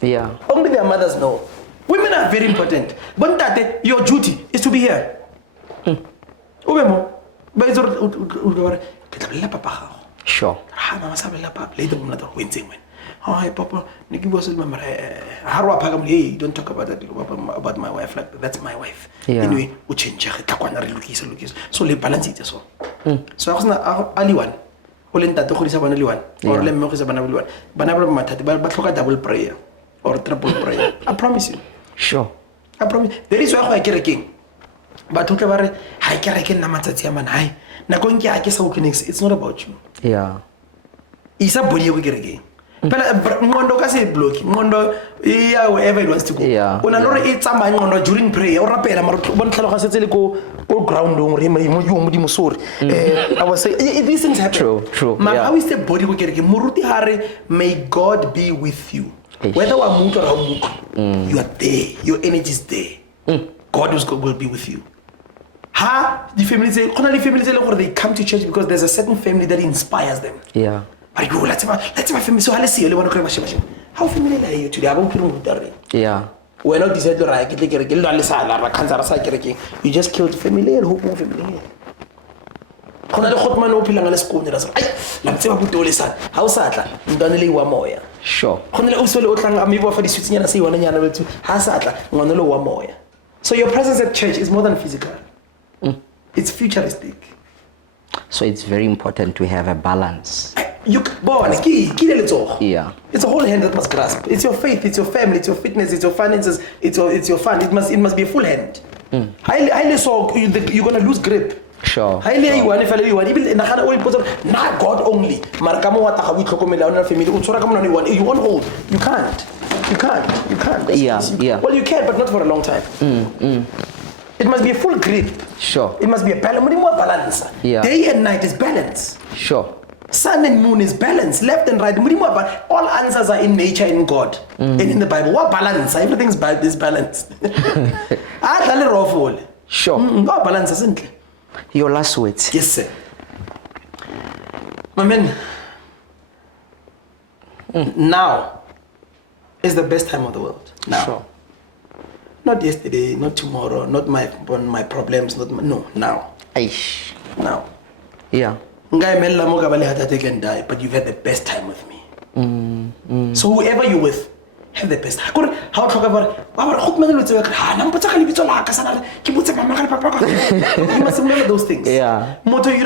Yeah. only their mothers know. Women are very important. But your duty is to be here. Sure. Hi, Papa. Hey, don't talk about that about my wife like that. That's my wife. Yeah. Anyway, we change. So le balance it so. So I was only one. Olenta to khurisa bana liwan. Or le mmogisa bana liwan. Bana ba mathati ba tlhoka double prayer or triple prayer. I promise you. Sure. I promise. There is why I get a king. But to bare ha ke re ke nna matsatsi a man hai. Nakong ke a ke sa utlwinix. It's not about you. Yeah. Isa body go get again. But ngondo ka se block. Ngondo yeah wherever it wants to go. Yeah. Una lore e tsamaya ngondo during prayer. O rapela mara bon tlhaloga setse le ko ground re mo di mosori. I was saying these things happen. True. Man, Yeah. how is the body go get again? Muruti hare, may God be with you. Eish. Whether wa mutho or mutho, you are there. Your energy is there. God will be with you. The family say, they come to church because there's a certain family that inspires them. Yeah. But you let's have a family. So let's see. How familiar are you today? Yeah. We're not decided you just killed family and hope family. Sure. So your presence at church is more than physical. It's futuristic. So it's very important to have a balance. Yeah. It's a whole hand that must grasp. It's your faith, it's your family, it's your fitness, it's your finances, it's your fun. It must be a full hand. Highly so you're gonna lose grip. Sure. Highly you want if you want even in a not God only. Markamo what we family you won't hold. You can't. Yeah. Well, you can, but not for a long time. It must be a full grip. Sure. It must be a balance. Yeah. Day and night is balance. Sure. Sun and moon is balance. Left and right. All answers are in nature, in God, and in the Bible. What balance? Everything's is balanced. Sure. What balance isn't it? Your last words. Yes, sir. My man. Now is the best time of the world. Now. Sure. Not yesterday, not tomorrow, not my problems, no, now. Aish. Now. Yeah. They can die, but you've had the best time with me. So whoever you're with, have the best. How talk about you must remember those things. Yeah. Moto, you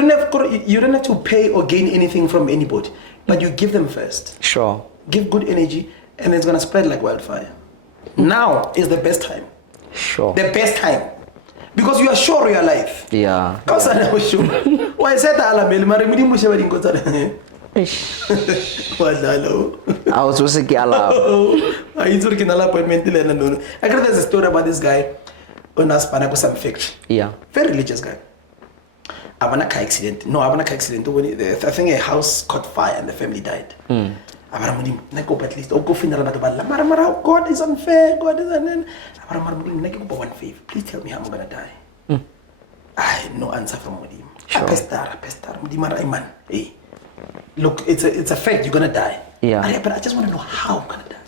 don't have to pay or gain anything from anybody, but you give them first. Sure. Give good energy, and it's gonna spread like wildfire. Now is the best time. Sure. The best time. Because you are sure you are alive. Yeah. Because I was sure. Why said Alamel, Marimini Mushavin Kotana? I was also I took an appointment. I got there's a story about this guy on us Panako fiction. Yeah. Very religious guy. I have a car accident. No, I have a car accident. I think a house caught fire and the family died. At least God is unfair. God is one favor. Please tell me how I'm gonna die. I no answer from Mudim. Pestar. Hey, look, it's a fact. You're gonna die. Yeah. But I just want to know how I'm gonna die.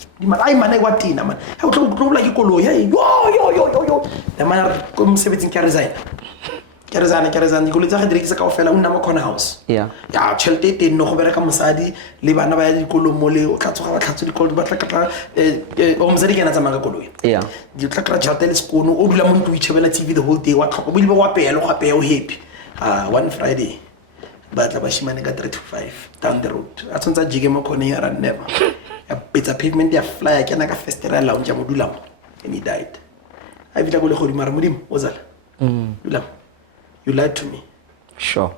I man, what tina man? How to grow like you call yo. The man come 17 resign. Karazan go letsa direki sa kaofela o nna mo khona house yeah chelte te no go bereka mosadi le bana ba ya dikolo mo le o tlatsoga ba tlatso dikolo ba tla ka o mosadi ke na tsamaya ka koloi yeah di tla kra chelte le skono o dula mo ntwe itshebela TV the whole day wa tlhoko bo ile wa pela go apea o happy one Friday ba tla ba shimane ka 3 to 5 down the road a tsontsa jige mo khone ya ran never ya petsa pavement ya fly ke na ka festival lounge mo dula mo and he died I vita go le go di mara modimo o zala dula. You lied to me. Sure.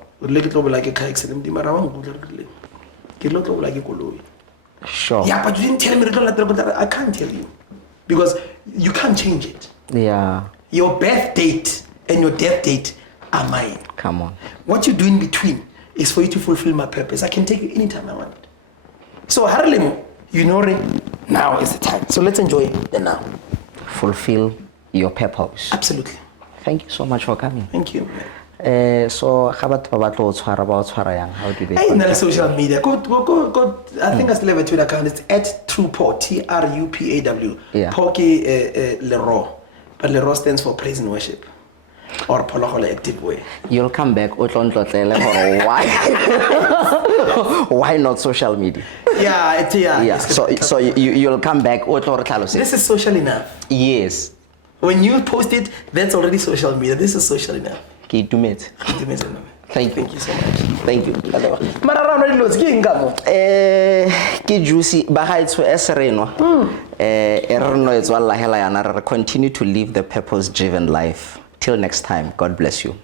Sure. Yeah, but you didn't tell me. I can't tell you. Because you can't change it. Yeah. Your birth date and your death date are mine. Come on. What you do in between is for you to fulfill my purpose. I can take you anytime I want. So, Harlem, you know it. Now is the time. So let's enjoy the now. Fulfill your purpose. Absolutely. Thank you so much for coming. Thank you. So how about how do they contact social media? Go. I think I still have a Twitter account. It's @Trupaw, TRUPAW. Yeah. Poki Lero. But Lero stands for praise and worship. Or Polohola active way. You'll come back why why not social media? Yeah. So you'll come back this is social enough. Yes. When you post it, that's already social media. This is social enough. Thank you so much. Thank you. Juicy continue to live the purpose driven life. Till next time, God bless you.